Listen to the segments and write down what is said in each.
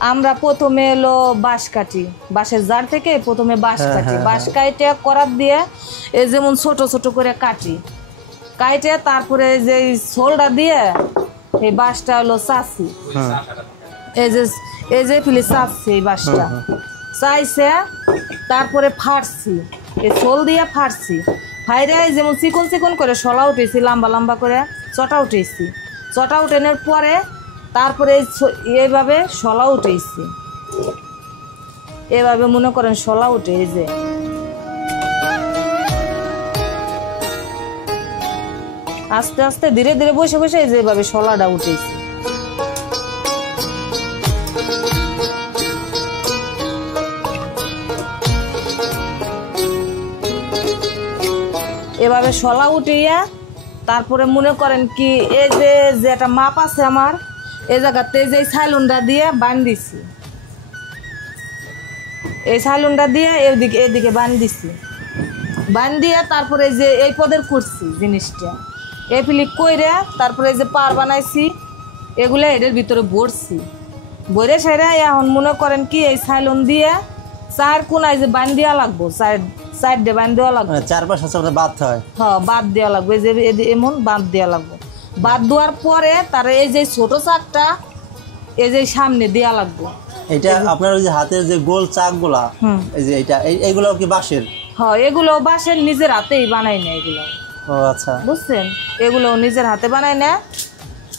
আমরা প্রথমে এলো বাঁশ কাটি, বাঁশের জার থেকে প্রথমে বাঁশ কাটি, বাঁশ কাইটে করাত দিয়ে এই যেমন ছোট ছোট করে কাটি, কাইটে তারপরে যে সোলটা দিয়ে এই বাঁশটা হলো চাষি, এই যে ফিলি চাষছি এই বাঁশটা চাইছে, তারপরে ফাটছি, এই সোল দিয়ে ফাটছি, ফাইরে যেমন চিকন চিকন করে শলা উঠেছি, লম্বা লম্বা করে চটা উঠেছি, চটা উঠানোর পরে তারপরে এইভাবে শলা উঠেছি, এভাবে মনে করেন শলা উঠে, এই যে আস্তে আস্তে ধীরে ধীরে বসে বসে এই যে এভাবে শলাটা উঠেছি। এভাবে শলা উঠিয়ে তারপরে মনে করেন কি এই যে একটা মাপ আছে আমার, এই জায়গাতে যে সাইলুনটা দিয়ে বান্ধিছি, এই সাইলুনটা দিয়ে এদিকে বান্ধিছি, বান্ধিয়ে তারপরে যে এই পদের করছি জিনিসটা, এই ফিলিক কইরে তারপরে যে পার বানাইছি এগুলো এদের ভিতরে ভরছি, ভরে সেরা এখন মনে করেন কি এই সাইলুন দিয়ে চার কোনায় যে বান দেওয়া লাগবো, সাইড দিয়ে বান দেওয়া লাগবে, চারপাশে বাদ হয়, হ্যাঁ বাদ দেওয়া লাগবে, যে এমন বাদ দেওয়া লাগবে, বাদ দেওয়ার পরে তার এই যে ছোট চাকটা এই যে সামনে দেওয়া লাগবে। এটা আপনার ওই যে হাতের যে গোল চাকগুলা, এই যে এটা এইগুলো কি বাঁশের? হ্যাঁ এগুলো বাঁশের, নিজের হাতেই বানাই না এগুলো। ও আচ্ছা, বুঝছেন, এগুলো নিজের হাতে বানাই না,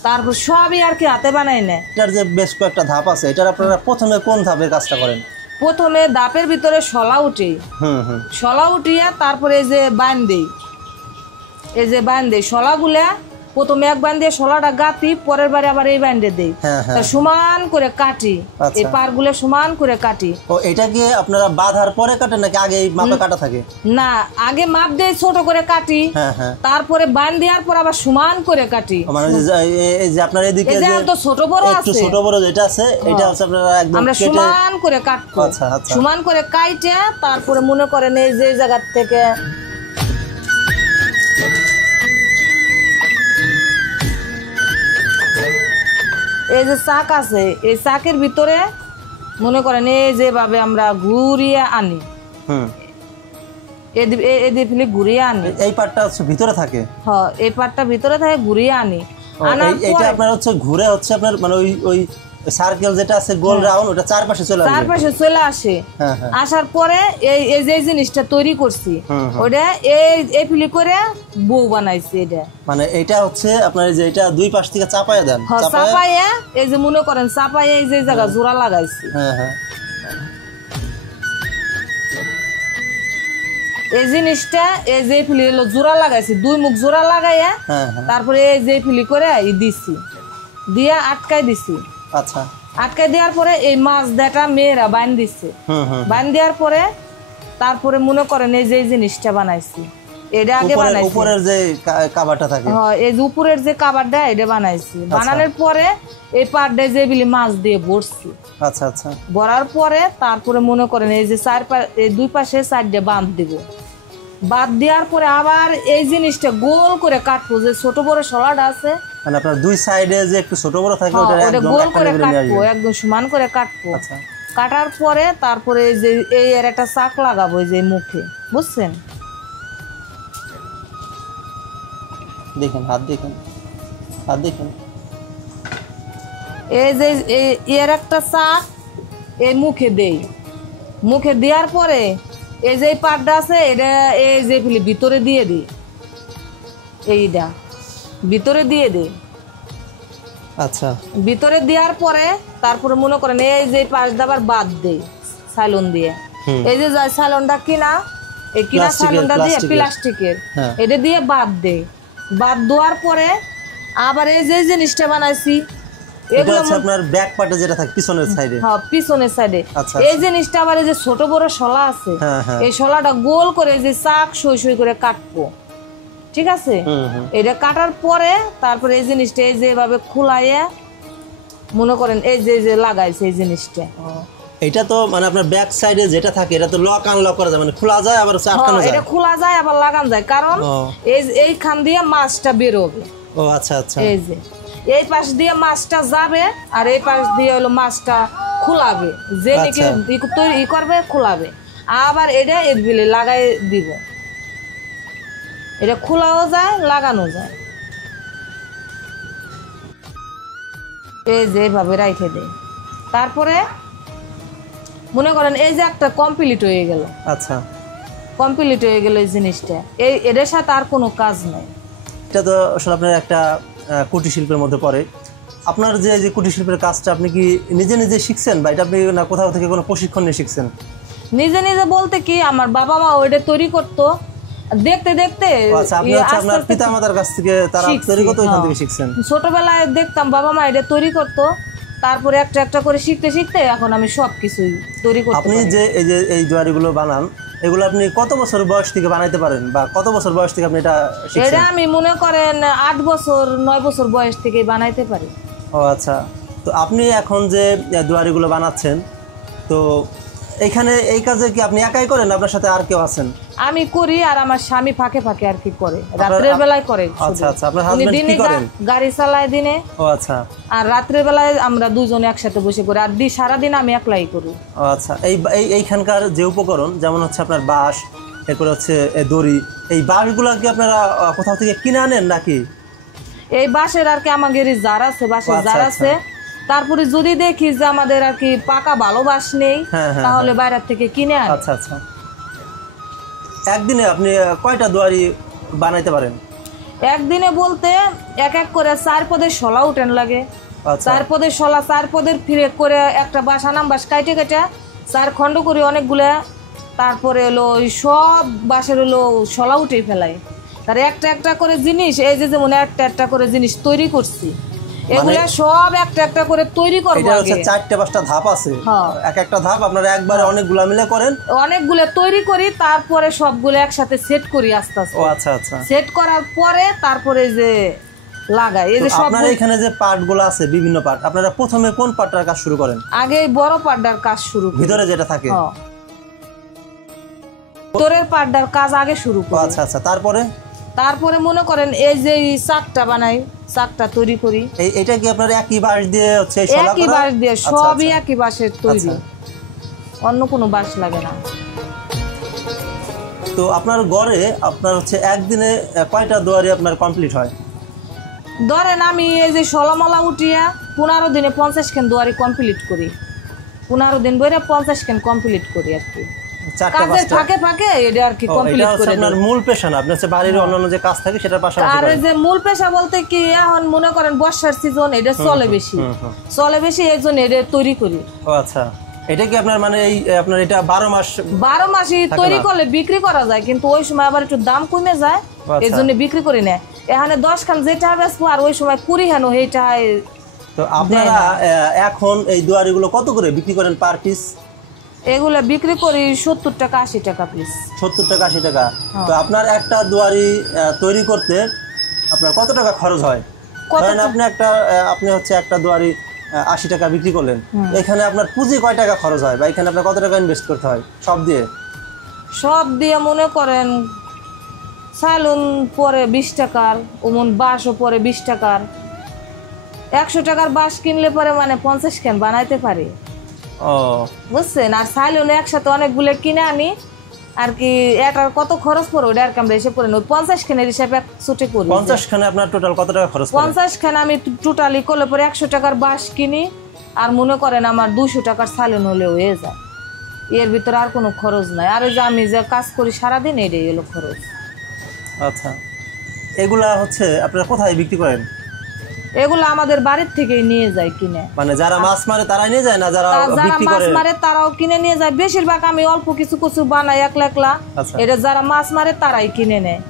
তারপর সবই আর কি হাতে বানাই না। এটার যে বেশ কয়েকটা ধাপ আছে, এটার আপনারা প্রথমে কোন ধাপের কাজটা করেন? প্রথমে ধাপের ভিতরে শলা উঠে, শলা উঠিয়ে তারপরে এই যে বান দেই, এই যে বান দেই শলাগুলা প্রথমে এক বান দিয়ে শলাটা গাতি, পরের বারে আবার এই বান্ডে দেই, সমান করে কাটি, এই পারগুলো সমান করে কাটি। ও এটা কি আপনারা বাঁধার পরে কাটেন নাকি আগে মাপে কাটা থাকে? না, আগে মাপ দিয়ে ছোট করে কাটি, তারপরে বান দেওয়ার পর আবার সমান করে কাটি। মানে এই যে আপনার এদিকে যে তো ছোট বড় আছে, একটু ছোট বড় যেটা আছে এটা হচ্ছে আপনারা একদম আমরা সমান করে কাটবো। আচ্ছা আচ্ছা, সমান করে কাইটে তারপরে মনে করেন এই যে জায়গা থেকে এই যে চাক আছে, এই চাকের ভিতরে মনে করেন এই যেভাবে আমরা ঘুরিয়ে আনি, ঘুরিয়ে আনি, এই পার্টটা ভিতরে থাকে, হ্যাঁ এই পার্টটা ভিতরে থাকে, ঘুরিয়ে আনি। এটা আপনার হচ্ছে ঘুরে হচ্ছে আপনার মানে ওই সার্কেল যেটা আছে গোল রাউন্ড, ওটা চারপাশে চলে আসে, আসার পরে এই যে জিনিসটা তৈরি করছি ওটা এই ফিলি করে বউ বানাইছি। এটা মানে এটা হচ্ছে আপনার যে এটা দুই পাশ থেকে চাপায়া দেন, চাপাইয়া এই যে মনে করেন চাপাইয়া এই যে জায়গা জোড়া লাগাইছি, এই জিনিসটা এই যে ফিলি হলো জোড়া লাগাইছি, দুই মুখ জোড়া লাগাইয়া তারপরে এই যে ফিলি করে দিছি, দিয়ে আটকাই দিছি। আচ্ছা, আটকাই দেওয়ার পরে এই মাছ দেটা মেয়েরা বান দিচ্ছে, বান দেওয়ার পরে তারপরে মনে করেন এই যে জিনিসটা বানাইছি, এটা আগে বানাইছি, উপরের যে কভারটা থাকে, হ্যাঁ এই যে উপরের যে কভারটা এটা বানাইছি, বানানোর পরে এই পাড়টা যে বিলি মাছ দিয়ে ভরছি। আচ্ছা আচ্ছা, ভরার পরে তারপরে মনে করেন এই যে এই দুই পাশে সাইডে বাঁধ দিব, বাদ দেওয়ার পরে আবার এই জিনিসটা গোল করে কাটবো, যে ছোট বড় শলাটা আছে মানে আপনার দুই সাইডে যে একটু ছোট বড় থাকে ওটা একদম গোল করে কাটবো, একদম সমান করে কাটবো। আচ্ছা, কাটার পরে তারপরে এই যে এই এর একটা চাক লাগাবো এই যে মুখে, বুঝছেন, দেখেন হাত দেখেন, হাত দেখেন, এই যে এর একটা চাক এই মুখে দেই, মুখে দেওয়ার পরে এই যে পাটটা আছে এটা এই যে ভিতরে দিয়ে দিই, এইটা ভিতরে দিয়ে দিই। আচ্ছা, ভিতরে দেওয়ার পরে তারপরে মনে করেন এই যে পাশ দাবার বাদ দেই সাইলন দিয়ে, এই যে সাইলনটা কিনা, এই কিনা সাইলনটা দিয়ে প্লাস্টিকের, এটা দিয়ে বাদ দেই, বাদ দেওয়ার পরে আবার এই যে জিনিসটা বানাইছি এগুলো আপনার ব্যাক পার্টে যেটা থাকে পিছনের সাইডে, হ্যাঁ পিছনের সাইডে, এই জিনিসটা আবার এই যে ছোট বড় শলা আছে এই শলাটা গোল করে যে চাক সই সই করে কাটবো, ঠিক আছে, এটা কাটার পরে তারপরে এই জিনিসটা এই যে এভাবে খুলাইয়া মনে করেন এই যে লাগাইছে এই জিনিসটা, এটা তো মানে আপনার ব্যাক সাইডে যেটা থাকে এটা তো লক আনলক করা যায়, মানে খোলা যায় আবার আটকানো যায়, এটা খোলা যায় আবার লাগান যায়, কারণ এই খান দিয়ে মাছটা বের হবে। ও আচ্ছা আচ্ছা, এই যে এই পাশ দিয়ে মাছটা যাবে আর এই পাশ দিয়ে হলো মাছটা খোলাবে, যে নাকি ই করবে খোলাবে, আবার এটা এর বিলে লাগাই দিব, এটা খোলাও যায় লাগানো যায়, এই যে এইভাবে রাইখে দেয়। তারপরে মনে করেন এই যে একটা কমপ্লিট হয়ে গেল, আচ্ছা কমপ্লিট হয়ে গেল এই জিনিসটা, এদের সাথে আর কোনো কাজ নাই। এটা তো আসলে আপনার একটা কুটির শিল্পের মধ্যে পড়ে। আপনার যে কুটির শিল্পের কাজটা আপনি কি নিজে নিজে শিখছেন, বা এটা আপনি না কোথাও থেকে কোনো প্রশিক্ষণ নিয়ে শিখছেন? নিজে নিজে বলতে কি আমার বাবা মা ওইটা তৈরি করতো, দেখতে দেখতে আপনি আপনার পিতামাতার কাছ থেকে তারা তৈরি করতে ওইখান থেকে শিখছেন? ছোটবেলায় দেখতাম বাবা মা এটা তৈরি করতো, তারপরে একটা একটা করে শিখতে শিখতে এখন আমি সবকিছুই তৈরি করতে পারি। আপনি যে এই জুয়ারিগুলো বানান, এগুলো আপনি কত বছর বয়স থেকে বানাইতে পারেন, বা কত বছর বয়স থেকে আপনি এটা শিখছেন? এটা আমি মনে করেন 8 বছর 9 বছর বয়স থেকে বানাইতে পারি। ও আচ্ছা। তো আপনি এখন যে দুয়ারিগুলো বানাচ্ছেন, তো এইখানে এই কাজে কি আপনি একাই করেন, আপনার সাথে আর কেউ আছেন? আমি করি, আর আমার স্বামী ফাঁকে ফাঁকে আর কি করে, রাত্রের বেলায় করে। আচ্ছা আচ্ছা। আপনার হাজবেন্ড কি করেন? গাড়ি চালায় দিনে। ও আচ্ছা। আর রাত্রের বেলায় আমরা দুজনে একসাথে বসে করি, আর সারা দিন আমি একলাই করি। ও আচ্ছা। এইখানকার যে উপকরণ, যেমন হচ্ছে আপনার বাঁশ, এরপরে হচ্ছে দড়ি, এই বাঁশগুলো কি আপনারা কোথাও থেকে কিনে আনেন নাকি? এই বাঁশের আর কি আমাদের জার আছে, বাঁশের জার আছে। তারপরে যদি দেখি যে আমাদের আর কি পাকা ভালো বাঁশ নেই, তাহলে বাইরে থেকে কিনে আনি। আচ্ছা আচ্ছা। একদিনে আপনি কয়টা দুয়ারি বানাইতে পারেন? একদিনে বলতে এক এক করে 4 পদের শলা উঠেন লাগে। 4 পদের শলা, 4 পদের ফিরে করে একটা বাঁশ আনাম, বাঁশ কাইটে কেটে 4 খণ্ড করি অনেকগুলা। তারপরে হলো ওই সব বাঁশের হলো শলা উঠেই ফেলাই, তার একটা একটা করে জিনিস, এই যে যেমন একটা একটা করে জিনিস তৈরি করছি, এগুলা সব একটা একটা করে তৈরি করব। এটা হচ্ছে 4টা 5টা ধাপ আছে, এক একটা ধাপ আপনারা একবারে অনেকগুলা মিলে করেন? অনেকগুলো তৈরি করি, তারপরে সবগুলো একসাথে সেট করি আস্তে আস্তে। ও আচ্ছা আচ্ছা। সেট করার পরে তারপরে যে লাগাই, এই যে সব আপনারা এখানে যে পার্টগুলো আছে বিভিন্ন পার্ট, আপনারা প্রথমে কোন পার্টটার কাজ শুরু করেন? আগে বড় পার্টটার কাজ শুরু করি, ভিতরে যেটা থাকে ভিতরের পার্টটার কাজ আগে শুরু করি। আচ্ছা আচ্ছা। তারপরে মনে করেন এই যে চাকটা বানাই, চাকটা তৈরি করি। এটা কি আপনার একই বাঁশ দিয়ে হচ্ছে শলা করা? একই বাঁশ দিয়ে, সবই একই বাঁশের তৈরি, অন্য কোনো বাঁশ লাগে না। তো আপনার গড়ে আপনার হচ্ছে একদিনে কয়টা দুয়ারি আপনার কমপ্লিট হয়? ধরেন আমি এই যে শলামলা উঠিয়া 15 দিনে 50 খান দুয়ারি কমপ্লিট করি, 15 দিন বইরা 50 খান কমপ্লিট করি আর কি। কাজের ফাঁকে ফাঁকে এটা আর কি কমপ্লিট করে। আপনার মূল পেশা না, আপনার হচ্ছে বাড়ির অন্যান্য যে কাজ থাকে সেটার পাশাপাশি? আর যে মূল পেশা বলতে কি, এখন মনে করেন বর্ষার সিজন, এটা চলে বেশি, এই জন্য এটা তৈরি করি। ও আচ্ছা। এটা কি আপনার মানে এই আপনার এটা 12 মাসই তৈরি করলে বিক্রি করা যায়, কিন্তু ওই সময় আবার একটু দাম কমে যায়, এই জন্য বিক্রি করি না। এখানে 10 খান যেটা বেচবো, আর ওই সময় 20 খান এইটা। তো আপনারা এখন এই দুয়ারিগুলো কত করে বিক্রি করেন পার পিস? এগুলা বিক্রি করি 70 টাকা 80 টাকা পিস। 70 টাকা 80 টাকা। তো আপনার একটা দুয়ারি তৈরি করতে আপনার কত টাকা খরচ হয়? ধরেন আপনি হচ্ছে একটা দুয়ারি 80 টাকা বিক্রি করলেন, এখানে আপনার পুঁজি কয় টাকা খরচ হয়, বা এখানে আপনার কত টাকা ইনভেস্ট করতে হয় সব দিয়ে? মনে করেন সালুন পরে 20 টাকার, ওমন বাঁশও পরে 20 টাকার। 100 টাকার বাঁশ কিনলে পরে মানে 50 খান বানাইতে পারি, বুঝছেন? আর সাইলুন একসাথে অনেকগুলো কিনে আনি আর কি, এটার কত খরচ পড়ে ওটা আর কি আমরা এসে পড়ে 50 খানের হিসাবে ছুটে করি। 50 খানে আপনার টোটাল কত টাকা খরচ? 50 খান আমি টোটালি করলে পরে 100 টাকার বাঁশ কিনি, আর মনে করেন আমার 200 টাকার সাইলুন হলে হয়ে যায়, এর ভিতরে আর কোনো খরচ নাই। আর যে আমি যে কাজ করি সারাদিন, এটাই হলো খরচ। আচ্ছা। এগুলা হচ্ছে আপনারা কোথায় বিক্রি করেন? এগুলো আমাদের বাড়ির থেকেই নিয়ে যায় কিনে। মানে যারা মাছ মারে তারাই নিয়ে যায়, না যারা মাছ মারে তারাও কিনে নিয়ে যায়? বেশিরভাগ আমি অল্প কিছু কিছু বানাই একলা একলা, এটা যারা মাছ মারে তারাই কিনে নেয়।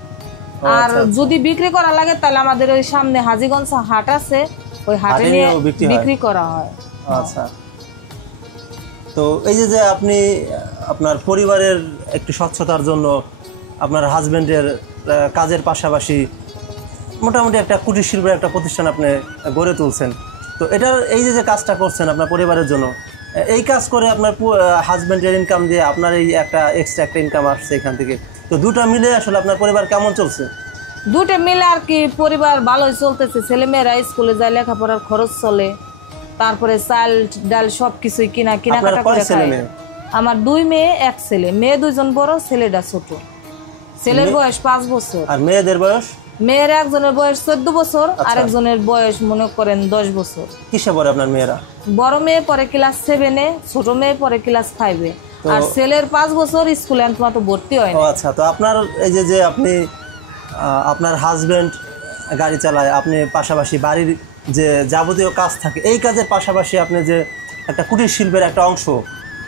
আর যদি বিক্রি করা লাগে তাহলে আমাদের ওই সামনে হাজীগঞ্জ হাট আছে, ওই হাটে নিয়ে বিক্রি করা হয়। আচ্ছা। তো এই যে আপনি আপনার পরিবারের একটু স্বচ্ছতার জন্য আপনার হাজবেন্ডের কাজের পাশাপাশি মোটামুটি একটা কুটির শিল্পের একটা প্রতিষ্ঠান আপনি গড়ে তুলছেন, তো এটার এই যে কাজটা করছেন আপনার পরিবারের জন্য, এই কাজ করে আপনার হাজবেন্ডের ইনকাম দিয়ে আপনার এই একটা এক্সট্রা একটা ইনকাম আসছে এখান থেকে, তো দুটো মিলে আসলে আপনার পরিবার কেমন চলছে? দুটো মিলে আর কি পরিবার ভালোই চলতেছে। ছেলেমেয়েরা স্কুলে যায়, লেখাপড়ার খরচ চলে, তারপরে চাল ডাল সবকিছুই কেনাকাটা করে খাই। আমার 2 মেয়ে 1 ছেলে। মেয়ে 2 জন বড়, ছেলেটা ছোট। ছেলের বয়স 5 বছর। আর মেয়েদের বয়স? মেয়ের একজনের বয়স 14 বছর, আর একজনের বয়স মনে করেন 10 বছর। কিসে পড়ে আপনার মেয়েরা? বড় মেয়ে পড়ে ক্লাস 7-এ, ছোট মেয়ে পড়ে ক্লাস 5-এ, আর ছেলের 5 বছর, স্কুলে একমাত্র ভর্তি হয় না। আচ্ছা, তো আপনার এই যে আপনি আপনার হাজবেন্ড গাড়ি চালায়, আপনি পাশাপাশি বাড়ির যে যাবতীয় কাজ থাকে, এই কাজের পাশাপাশি আপনি যে একটা কুটির শিল্পের একটা অংশ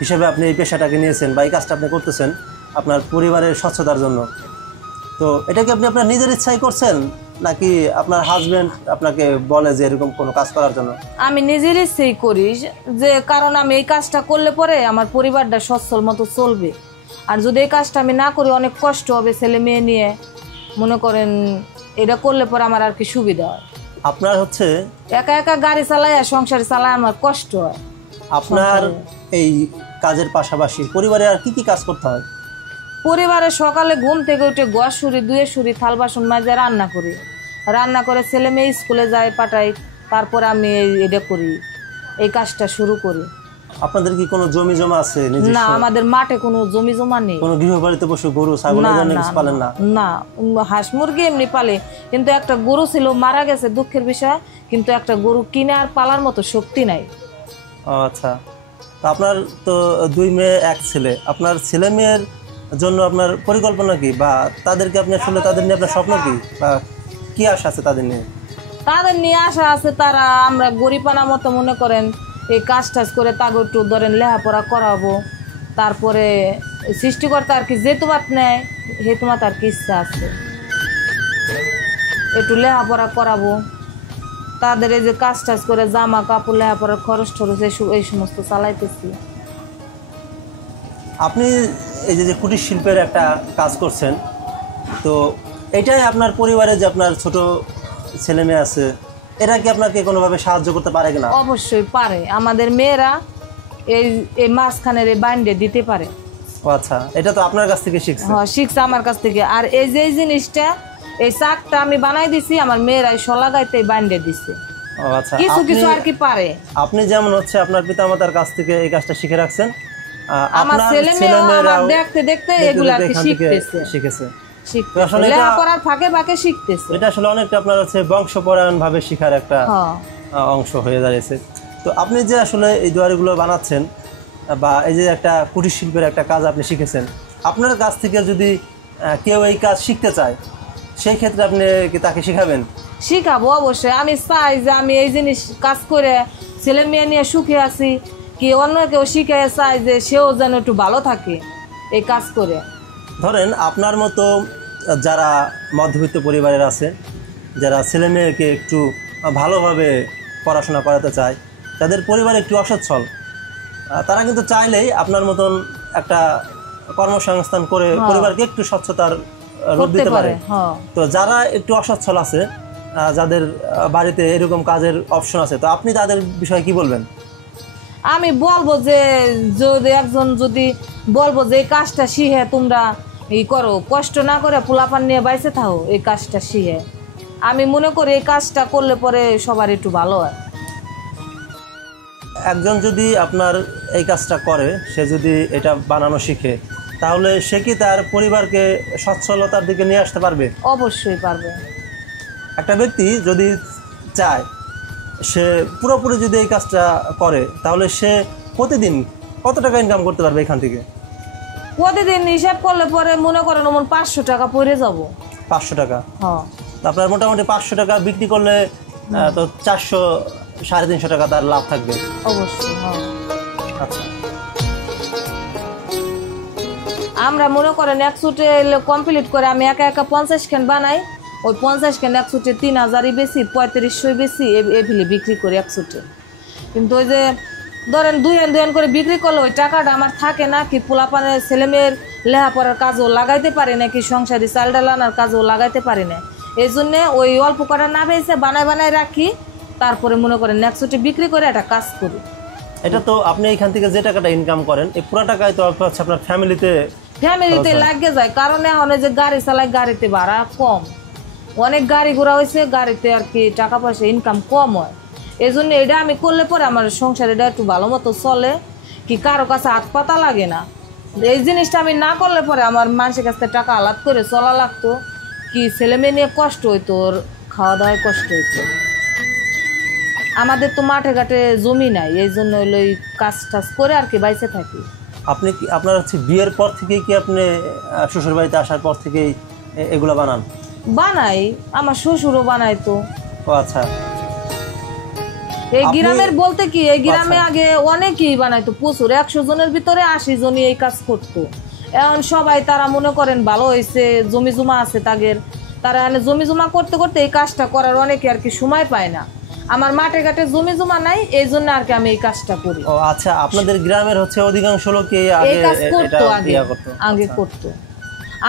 হিসেবে আপনি এই পেশাটাকে নিয়েছেন বা এই কাজটা আপনি করতেছেন আপনার পরিবারের স্বচ্ছতার জন্য, তো এটা কি আপনি আপনার নিজের ইচ্ছাই করছেন নাকি আপনার হাজবেন্ড আপনাকে বলে যে এরকম কোনো কাজ করার জন্য? আমি নিজের ইচ্ছেই করি, যে কারণ আমি এই কাজটা করলে পরে আমার পরিবারটা সচ্ছল মতো চলবে। আর যদি এই কাজটা আমি না করি অনেক কষ্ট হবে ছেলে মেয়ে নিয়ে, মনে করেন এটা করলে পরে আমার আর কি সুবিধা হয়। আপনার হচ্ছে একা একা গাড়ি চালায় আর সংসার চালায় আমার কষ্ট হয়। আপনার এই কাজের পাশাপাশি পরিবারে আর কি কি কাজ করতে হয়? পরিবারে সকালে ঘুম থেকে উঠে ঘর সুরি দুয়ে সুরি থাল বাসন মাজে রান্না করে ছেলে মেয়ে স্কুলে যায় পাঠাই, তারপরে আমি এটা করি, এই কাজটা শুরু করি। আপনাদের কি কোনো জমি জমা আছে? না, আমাদের মাঠে কোনো জমি জমা নেই। কোনো গৃহপালিত পশু গরু ছাগল পালেন না? না, হাঁস মুরগি এমনি পালে, কিন্তু একটা গরু ছিল মারা গেছে, দুঃখের বিষয়। কিন্তু একটা গরু কিনে আর পালার মতো শক্তি নাই। আচ্ছা, তো আপনার তো 2 মেয়ে 1 ছেলে, আপনার ছেলে মেয়ের জন্য আপনার পরিকল্পনা কি, বা তাদেরকে আপনি আসলে তাদের নিয়ে আপনার স্বপ্ন কি, বা কি আশা আছে তাদের নিয়ে? তাদের নিয়ে আশা আছে, তারা আমরা গরিবানা মতো মনে করেন এই কাজ টাজ করে তাকে একটু ধরেন লেখাপড়া করাবো, তারপরে সৃষ্টিকর্তা আর কি যে তোমার নেয় হে তোমার তার কি ইচ্ছা আছে একটু লেখাপড়া করাবো। তাদের এই যে কাজ টাজ করে জামা কাপড় লেখাপড়ার খরচ টরচ এই সমস্ত চালাইতেছি। আপনি এই যে কুটির শিল্পের একটা কাজ করছেন, তো এটাই আপনার পরিবারে যে আপনার ছোট ছেলে মেয়ে আছে, এরা কি আপনাকে কোনোভাবে সাহায্য করতে পারে কিনা? অবশ্যই পারে, আমাদের মেয়েরা এই মাঝখানের এই বাইন্ডে দিতে পারে। আচ্ছা, এটা তো আপনার কাছ থেকে শিখছে? হ্যাঁ, শিখছে আমার কাছ থেকে। আর এই যে জিনিসটা, এই চাকটা আমি বানাই দিছি, আমার মেয়েরাই শলা গাইতে বাইন্ডে দিছে। আচ্ছা, কিছু কিছু আর কি পারে। আপনি যেমন হচ্ছে আপনার পিতামাতার কাছ থেকে এই কাজটা শিখে রাখছেন, আমার ছেলে মেয়েও আমার দেখতে দেখতে এগুলা আর কি শিখতেছে। আসলে লেখাপড়ার ফাঁকে ফাঁকে শিখতেছে। এটা আসলে অনেকটা আপনার হচ্ছে বংশপরায়ণ ভাবে শিখার একটা অংশ হয়ে দাঁড়িয়েছে। তো আপনি যে আসলে এই দুয়ারিগুলো বানাচ্ছেন বা এই যে একটা কুটির শিল্পের একটা কাজ আপনি শিখেছেন, আপনার কাছ থেকে যদি কেউ এই কাজ শিখতে চায়, সেই ক্ষেত্রে আপনি কি তাকে শিখাবেন? শিখাবো অবশ্যই। আমি চাই যে আমি এই জিনিস কাজ করে ছেলে মেয়ে নিয়ে সুখে আছি, কি অন্য কেউ শিখে চাই যে সেও যেন একটু ভালো থাকে এই কাজ করে। ধরেন আপনার মতো যারা মধ্যবিত্ত পরিবারের আছে, যারা ছেলে মেয়েকে একটু ভালোভাবে পড়াশোনা করাতে চায়, তাদের পরিবার একটু অসচ্ছল, তারা কিন্তু চাইলেই আপনার মতন একটা কর্মসংস্থান করে পরিবারকে একটু স্বচ্ছতার রূপ দিতে পারে। তো যারা একটু অসচ্ছল আছে, যাদের বাড়িতে এরকম কাজের অপশন আছে, তো আপনি তাদের বিষয়ে কি বলবেন? আমি বলবো যে যদি একজন যদি বলবো যে এই কাজটা শিখে তোমরা ই করো, কষ্ট না করে পোলাপান নিয়ে বাইসে থাকো, এই কাজটা শিখে, আমি মনে করি এই কাজটা করলে পরে সবার একটু ভালো হয়। একজন যদি আপনার এই কাজটা করে, সে যদি এটা বানানো শিখে, তাহলে সে কি তার পরিবারকে সচ্ছলতার দিকে নিয়ে আসতে পারবে? অবশ্যই পারবে। একটা ব্যক্তি যদি চায়, সে পুরোপুরি যদি এই কাজটা করে, তাহলে সে প্রতিদিন কত টাকা ইনকাম করতে পারবে এখান থেকে? প্রতিদিন হিসাব করলে পরে মনে করেন 500 টাকা পড়ে যাব। 500 টাকা? আপনার মোটামুটি 500 টাকা বিক্রি করলে তো 400-350 টাকা তার লাভ থাকবে অবশ্যই। আচ্ছা, আমরা মনে করেন এক ছুটে কমপ্লিট করে আমি একা একা 50 খান বানাই, ওই 50 খান এক ছুটে 3000ই বেশি, 3500 বেশি এভিলে বিক্রি করি এক ছুটে। কিন্তু ওই যে ধরেন 2 হান করে বিক্রি করলে ওই টাকাটা আমার থাকে না, কি পোলাপানের ছেলেমেয়ের লেখাপড়ার কাজও লাগাইতে পারি না, কি সংসারী চাল ডাল আনার কাজও লাগাইতে পারি না। এই জন্যে ওই অল্প কটা না বেছে বানায় রাখি, তারপরে মনে করেন নেক্সট ছুটে বিক্রি করে একটা কাজ করি। এটা তো আপনি এখান থেকে যে টাকাটা ইনকাম করেন, এই পুরো টাকাই তো আপনার ফ্যামিলিতে লাগে যায়। কারণ এখন যে গাড়ি চালাই, গাড়িতে ভাড়া কম, অনেক গাড়ি ঘোরা হয়েছে, গাড়িতে আর কি টাকা পয়সা ইনকাম কম হয়। এই জন্য এটা আমি করলে পরে আমার সংসার এটা একটু ভালো মতো চলে, কি কারো কাছে হাত পাতা লাগে না। এই জিনিসটা আমি না করলে পরে আমার মানুষের কাছ থেকে টাকা আলাদ করে চলা লাগতো, কি ছেলে মেয়ে নিয়ে কষ্ট হইতো, ওর খাওয়া দাওয়ায় কষ্ট হইতো। আমাদের তো মাঠে ঘাটে জমি নাই, এই জন্য হলো এই কাজ টাজ করে আর কি বাইসে থাকি। আপনি কি আপনার হচ্ছে বিয়ের পর থেকে কি আপনি শ্বশুর বাড়িতে আসার পর থেকেই এগুলা বানান? বানাই, আমার শ্বশুরও বানাইতো। ও আচ্ছা। এই গ্রামের বলতে কি, এই গ্রামে আগে অনেকেই বানাইতো, প্রচুর, 100 জনের ভিতরে 80 জনই এই কাজ করতো। এখন সবাই তারা মনে করেন ভালো হয়েছে, জমি জমা আছে তাদের, তারা জমি জমা করতে করতে এই কাজটা করার অনেকে আর কি সময় পায় না। আমার মাঠে ঘাটে জমি জমা নাই, এই জন্য আর কি আমি এই কাজটা করি। ও আচ্ছা, আপনাদের গ্রামের হচ্ছে অধিকাংশ লোকই এই কাজ করতো, আগে করতো।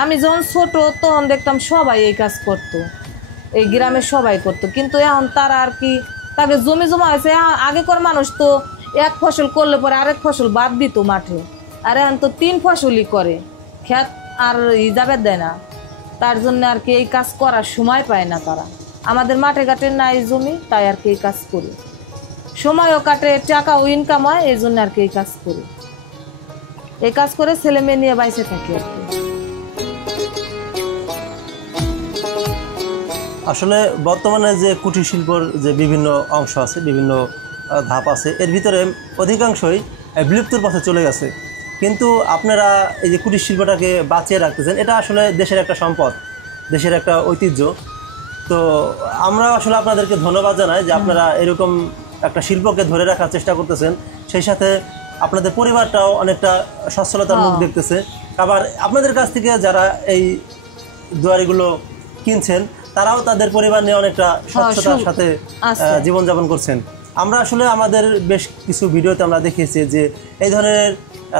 আমি যখন ছোট তখন দেখতাম সবাই এই কাজ করতো, এই গ্রামের সবাই করতো। কিন্তু এখন তারা আর কি, তাকে জমি জমা হয়েছে। আগেকার মানুষ তো এক ফসল করলে পরে আরেক ফসল বাদ দিত মাঠে, আর এখন তো 3 ফসলই করে, ক্ষেত আর যাবে দেয় না, তার জন্য আর কি এই কাজ করার সময় পায় না তারা। আমাদের মাঠে ঘাটে নাই জমি, তাই আর কি এই কাজ করি, সময়ও কাটে, টাকাও ইনকাম হয়, এই জন্য আর কি এই কাজ করি। এই কাজ করে ছেলে মেয়ে নিয়ে বাইসে থাকি আর কি। আসলে বর্তমানে যে কুটির শিল্পর যে বিভিন্ন অংশ আছে, বিভিন্ন ধাপ আছে, এর ভিতরে অধিকাংশই বিলুপ্তির পথে চলে গেছে। কিন্তু আপনারা এই যে কুটির শিল্পটাকে বাঁচিয়ে রাখতেছেন, এটা আসলে দেশের একটা সম্পদ, দেশের একটা ঐতিহ্য। তো আমরা আসলে আপনাদেরকে ধন্যবাদ জানাই যে আপনারা এরকম একটা শিল্পকে ধরে রাখার চেষ্টা করতেছেন, সেই সাথে আপনাদের পরিবারটাও অনেকটা সচ্ছলতার মুখ দেখতেছে। আবার আপনাদের কাছ থেকে যারা এই দুয়ারিগুলো কিনছেন, তারাও তাদের পরিবার নিয়ে অনেকটা স্বচ্ছতার সাথে জীবনযাপন করছেন। আমরা আসলে আমাদের বেশ কিছু ভিডিওতে আমরা দেখিয়েছি যে এই ধরনের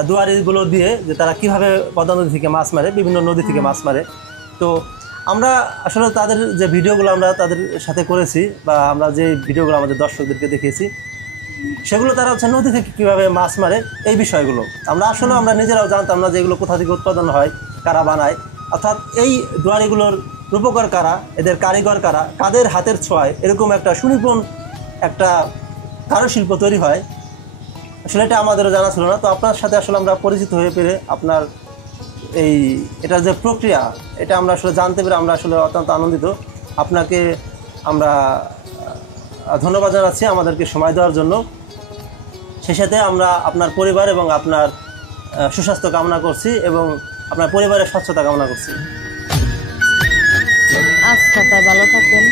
দুয়ারিগুলো দিয়ে যে তারা কীভাবে পদ্মা নদী থেকে মাছ মারে, বিভিন্ন নদী থেকে মাছ মারে। তো আমরা আসলে তাদের যে ভিডিওগুলো আমরা তাদের সাথে করেছি, বা আমরা যে ভিডিওগুলো আমাদের দর্শকদেরকে দেখিয়েছি, সেগুলো তারা হচ্ছে নদী থেকে কীভাবে মাছ মারে এই বিষয়গুলো আমরা আসলে আমরা নিজেরাও জানতাম না যে এগুলো কোথা থেকে উৎপাদন হয়, কারা বানায়, অর্থাৎ এই দুয়ারিগুলোর রূপকার কারা, এদের কারিগর কারা, কাদের হাতের ছোঁয়ায় এরকম একটা সুনিপুণ একটা কারুশিল্প তৈরি হয়, আসলে এটা আমাদেরও জানা ছিল না। তো আপনার সাথে আসলে আমরা পরিচিত হয়ে পেরে আপনার এই এটার যে প্রক্রিয়া, এটা আমরা আসলে জানতে পেরে আমরা আসলে অত্যন্ত আনন্দিত। আপনাকে আমরা ধন্যবাদ জানাচ্ছি আমাদেরকে সময় দেওয়ার জন্য। সেই সাথে আমরা আপনার পরিবার এবং আপনার সুস্বাস্থ্য কামনা করছি এবং আপনার পরিবারের স্বচ্ছতা কামনা করছি। আচ্ছা, তাই ভালো থাকেন।